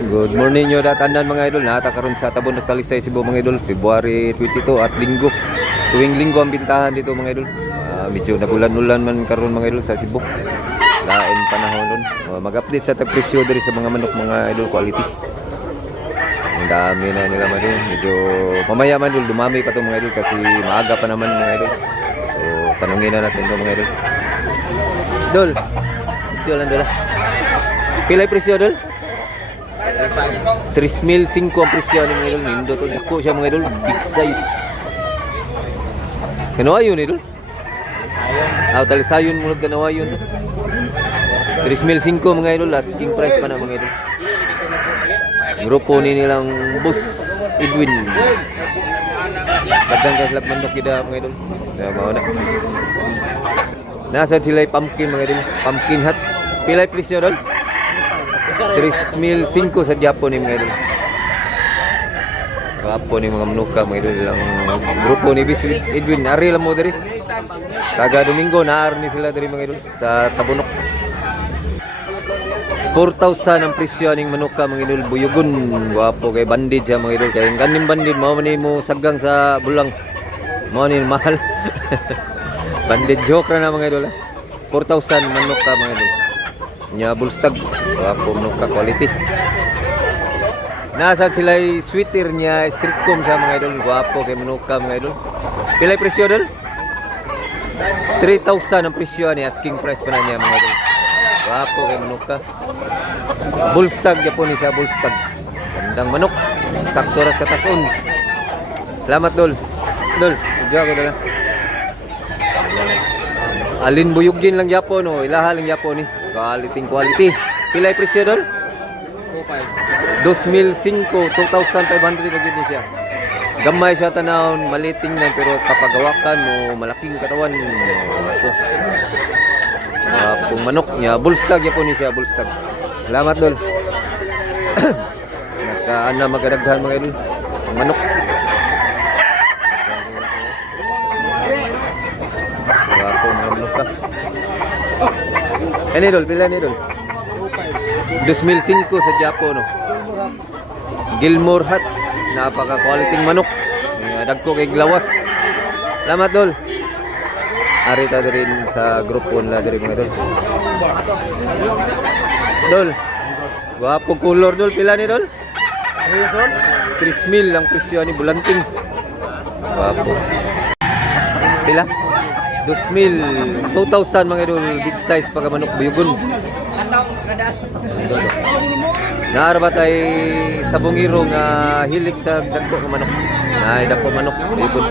Good morning nyo datandan mga idol. Nata karon sa Tabon ng Talisay, Cebu mga idol. February 22 at linggo. Tuwing linggo ang bintahan dito mga idol. Medyo nagulan-ulan man karon mga idol sa Cebu. Lain panahon nun. Mag-update sa tagpresyo diri sa mga manok mga idol, quality. Ang dami na nila mga idol. Medyo mamaya man idol, dumami pa to mga idol kasi maaga pa naman mga idol. So tanungin na natin to mga idol. Dol, presyo lang dala. Pilay presyo dol? 3,500 ang presyo ni mga idol. Nindo to, dako siya mga idol, big size. Kanawayon idol? Talisayon mo kanawayon. 3,500 mga idol, asking price pa na mga idol. Grupo ni nilang Boss Edwin. Kadang kaslag manok gida mga idol. Mao na. Nasa sila pumpkin mga idol, pumpkin hats. Pilay presyo idol? 3,500 sa Japon ni mga idol. Kapo ni mga manuka mga idol lang grupo ni Boss Edwin. Ari lang mo diri. Kaga Domingo naar ni sila diri mga idol sa Tabunok. 4,000 ang presyo ning manuka mga idol, buyugon. Guwapo kay bandid siya mga idol. Kay ganing bandid mao man mo sagang sa bulang. Mao ni mahal. Bandid joke ra na mga idol. 4,000 manuka mga idol. Nya bulstag. Guwapo manuka quality. Nasa sila sweater niya streetcom sa mga idol. Guwapo kay manuka mga idol. Pilay presyo idol? 3,000 ang presyo ni, asking price pa na niya mga idol. Guwapo kay manuka. Bulstag Japon siya, bulstag. Gandang manok. Sakto ras katason. Salamat dol. Dol, udya ko dala. Alin buyugin lang Japon o, ilaha lang Japon ni. Quality. Pilay presyo dol? 2,500, 2,500 lagi ni siya. Gamay siya tanawon, maliting lang pero kapag hawakan mo malaking katawan. Kung manok niya, bulstag Japon ni siya, bulstag. Salamat dol. Nakaana magadaghan mga idol. Ang manok. Wapo mga manok ka. Ano idol, pila ni idol? 2,500 sa Japon no. Gilmore Hats, napaka quality manok. Dagko kay glawas. Salamat dol. Arita din sa grupo nila diri mga idol. Dol. Guwapo color dol, pila ni dol? 3,000 ang presyo ni bulanting. Guwapo. Pila? 2,000, 2,000 mga idol, big size pagka manok buyugon. Naarba tay sa bungiro nga hilig sa dagko nga manok. Nay dagko manok buyugon.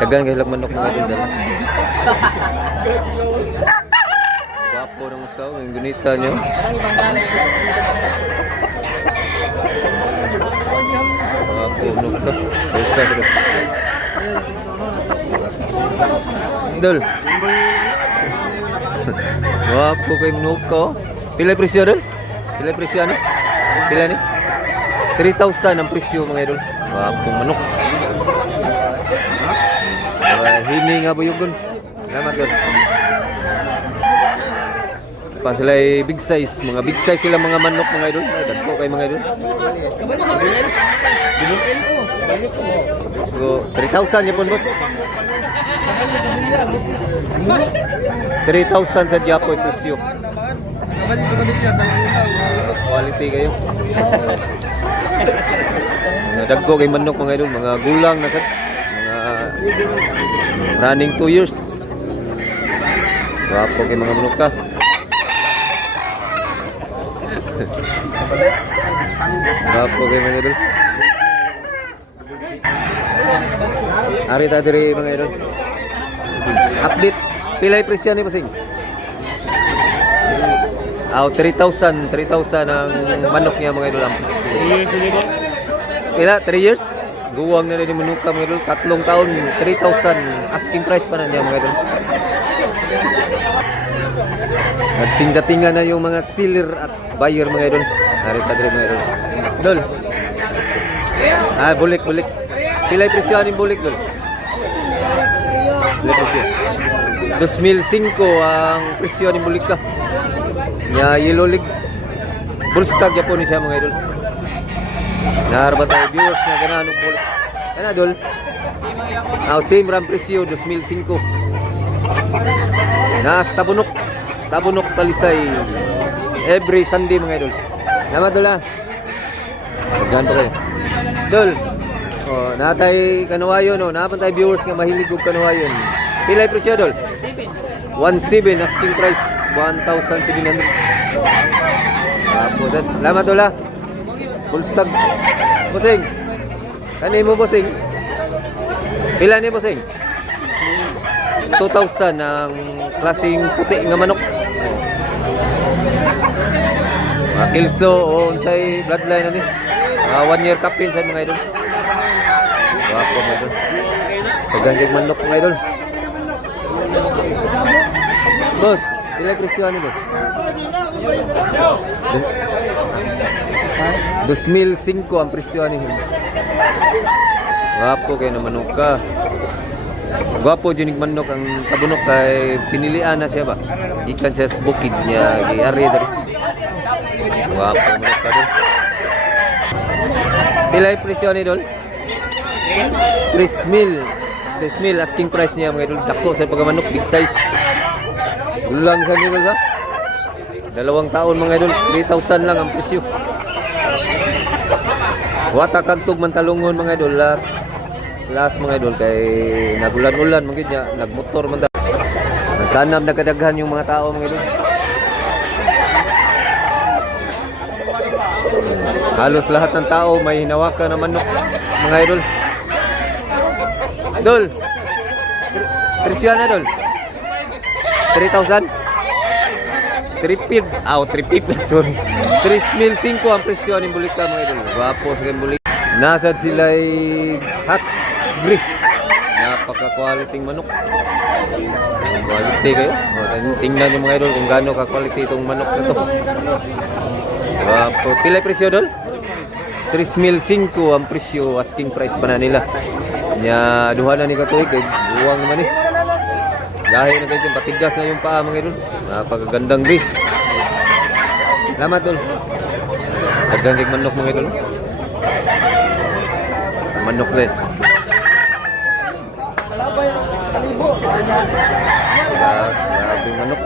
Dagan kay manok mga idol. Guwapo ng usaw, ang gunita nyo. Guwapo manok ka. Usa ka dito. Dol. Guwapo kay manok ka. Pila presyo dol? Pila presyo ano? Pila ni? 3,000 ang presyo mga idol. Guwapo manok. Hini nga buyugon. Salamat dol. Pa sila big size, mga big size sila mga manok mga idol. Ay dagko kay mga idol. So 3,000 yapon bot. 3,000 sa Japon presyo. Quality kayo. Mga dagko kay manok mga idol, mga gulang na sad. Mga running 2 years. Guwapo kay mga manok ka. Guwapo kay mga idol. Ari ta diri mga idol. Update pilay presyo ni pasing. 3,000 ang manok niya mga idol. Pila 3 years? Guwang na rin yung manuka mga idol. 3 taon, 3,000 asking price pa na niya mga idol. Nagsinggatingan na yung mga seller at buyer mga idol. Narita diri mga idol. Dol. Bulik. Pilay presyo aning bulik dol. Pilay presyo. 2,500 ang presyo aning bulik ka. Nya yellow leg. Bullstag Japon ni siya mga idol. Narba tayo viewers na ganahan ng bulit. Ano idol? Same ram presyo 2005. Nas Tabunok Talisay every Sunday mga idol. Salamat dol ha. Naghan pa kayo. Dol. Natay kanuwayon napan tayo viewers nga mahilig og kanuwayon. Pilay presyo dol? 1.7 asking price 1,700. Tapos salamat dol ha. Bullstag. Bossing. Kani mo bossing? Pila ni bossing? 2,000 ang klaseng puti nga manok. Kilso o unsay bloodline ani. 1 year kapin sa mga idol. Wapo mga idol. Paganjig manok mga idol. Boss, pila presyo ani boss? 2005 ang presyo ani. Wapo kay na manok ka. Gwapo jinig manok ang tabunok kay pinilian na siya ba? Ikan siya sa bukid niya gi-ari diri. Gwapo manok ka dun. Pilay presyo ni dol? 3,000 asking price niya mga idol. Dako sa pagmanok big size. Ulang sa nilo sa 2 taon mga idol. 3,000 lang ang presyo. Wata kagtog man talungon mga idol. Last mga idol kay nagulan-ulan mga niya, nagmotor man ta. Nagkanam nagkadaghan yung mga tao mga idol. Halos lahat ng tao may hinawakan na manok mga idol. Dol. Presyo na dol. 3,000. Tripid. 3,000 sorry. 3,005 ang presyo ni bulika mga idol. Wapo sa bulika. Nasad sila ay Hats Gri. Napaka-quality manok. Quality kayo. Tingnan nyo mga idol kung gaano ka-quality itong manok na to. Pilay presyo dol? 3,005 ang presyo. Asking price pa na nila. Nya duha na ni katuig. Buwang naman eh. Dahil na kayo patigas na yung paa mga idol. Napakagandang Gri. Salamat dol. Nagganjig manok mga idol. Manok rin. Grabe manok.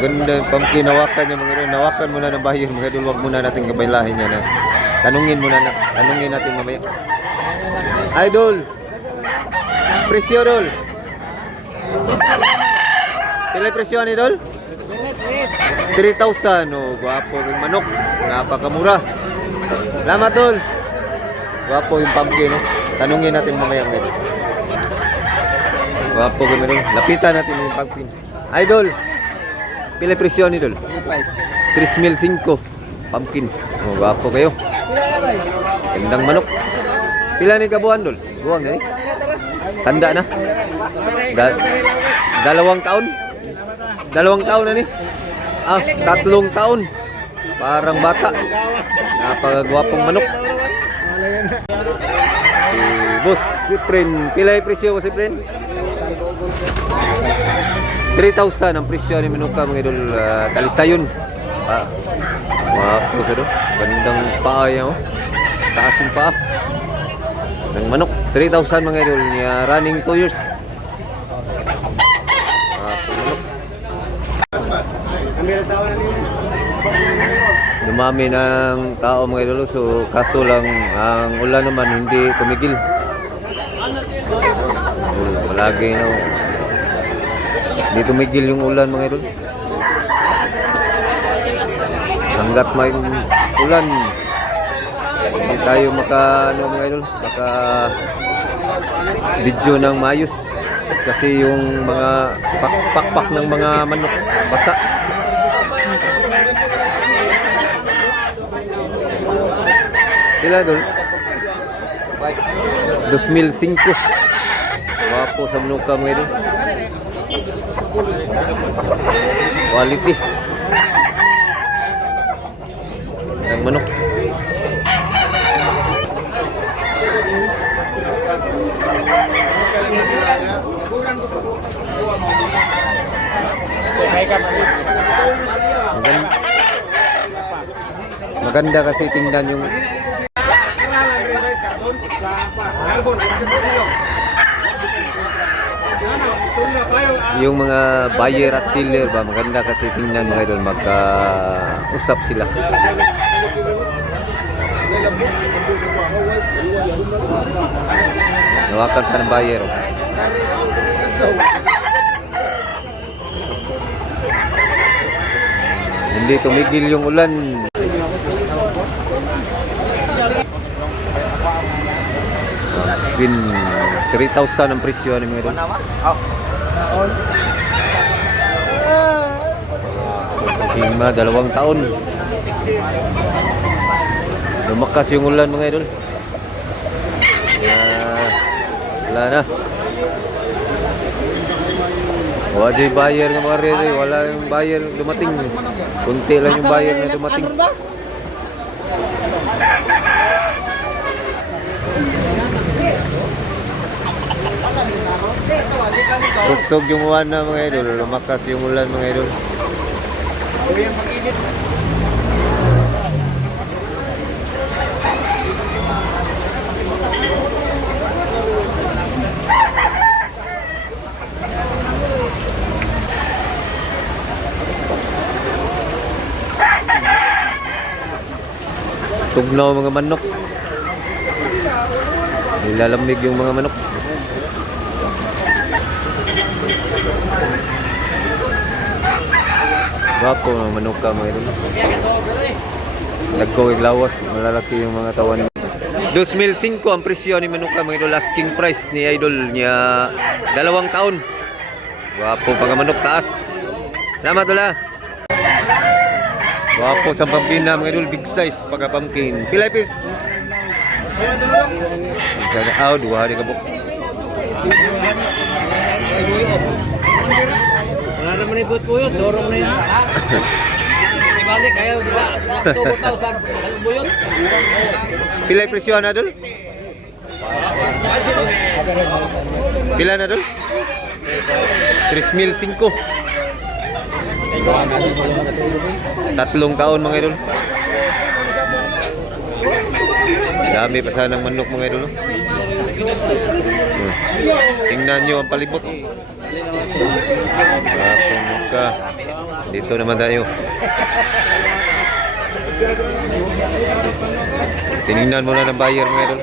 Ganda pumpkin nawakan niya mga idol. Nawakan muna ng bayan mga idol. Huwag muna natin kabaylahin niya na. Tanungin natin mamaya. Idol. Presyo dol. Pilay presyo ni dol? 3,000. Gwapo yung manok. Napakamura. Salamat dol. Gwapo yung pumpkin Tanungin natin mamaya ngayon. Gwapo yung manok. Lapitan natin yung pumpkin. Idol. Pilay presyo ni dol? 3,005 pumpkin. Gwapo kayo. Gandang manok. Pila ni kabuhan dol? Buwang eh. Tanda na. 2 taon. 2 taon na ni. 3 taon. Parang bata. Napakagwapong manok. Si boss, si Pren. Pilay presyo ko si Pren? 3,000 ang presyo ni Manuka mga idol. Talisayon. Wapo sa do. Gandang paa yan Taas yung paa. Ng manok. 3,000 mga idol niya. Running 2 years. Dumami ng tao mga idol. So kaso lang ang ulan naman hindi tumigil. Palagi hindi tumigil yung ulan mga idol. Hanggat may ulan hindi tayo maka mga idol, maka video ng maayos kasi yung mga pakpak ng mga manok basa. Pila dol? 2005. Wapo sa Manuka mga idol. Quality ng manok. Maganda, maganda kasi tingnan yung mga buyer at seller ba, maganda kasi tingnan mga idol, magka-usap sila. Nawakan pa ng buyer. Hindi tumigil yung ulan. Bin 3,000 ang presyo ni mga idol. Hima 2 taon. Lumakas yung ulan mga idol. Wala na. Wala yung buyer ng mga rere. Wala yung buyer dumating. Kunti lang yung buyer na dumating. Kusog yung uwan na mga idol. Lumakas yung ulan mga idol. Tugnaw mga manok. Nilalamig yung mga manok. Wapo mga manok ka mga idol. Nagkawig lawas. Malalaki yung mga tawan. 2,500 ang presyo ni manok ka mga idol. Asking price ni idol niya 2 taon. Wapo pag manok taas. Salamat ulah. Wapo sa Pampina mga idol, big size pagka pumpkin. Pila pis? Isa na aw, 2 hari kabuk. Wala naman ibot po yun, dorong na yun. Ibalik kayo, di ba? Nakatubot sa buyot. Pila presyo na dol? Pila na dol? 3,500. 3 taon mga idol. Dami pa sanang manok mga idol. Tingnan nyo ang palibot. Muka. Dito naman tayo. Tinignan muna ng buyer mga idol.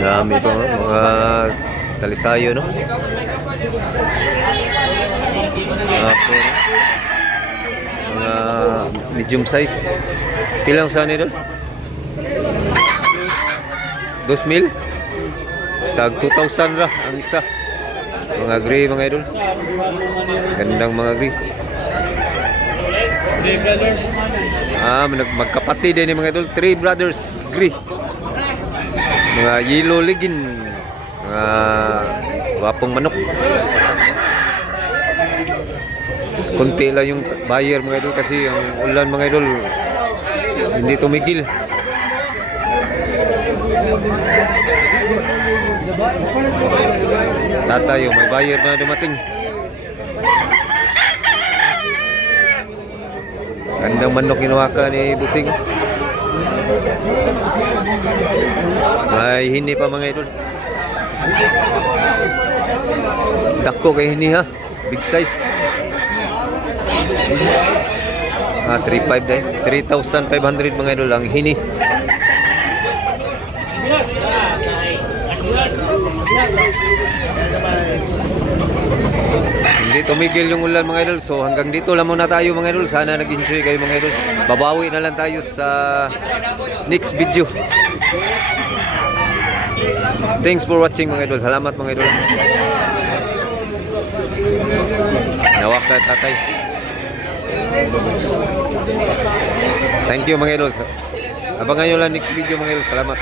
Dami pa mga talisayo no. Mga medium size. Pilang saan idol? 2,000? Tag 2,000 ra ang isa. Mga gray mga idol. Gandang mga gray. Magkapatid din mga idol. 3 brothers gray. Mga yellow ligin. Mga wapong manok. Kunti lang yung buyer mga idol kasi ang ulan mga idol hindi tumigil. Tatayo, may buyer na dumating. Gandang manok ginawa ka ni Busing. May hini pa mga idol. Dako kay hini ha. Big size. 3,500 dahil. 3,500 mga idol ang hini. Hindi tumigil yung ulan mga idol. So hanggang dito lang muna tayo mga idol. Sana nag-enjoy kayo mga idol. Babawi na lang tayo sa next video. Thanks for watching mga idol. Salamat mga idol. Nawak ka tatay. Thank you mga idol. Abangan nyo lang next video mga idol. Salamat.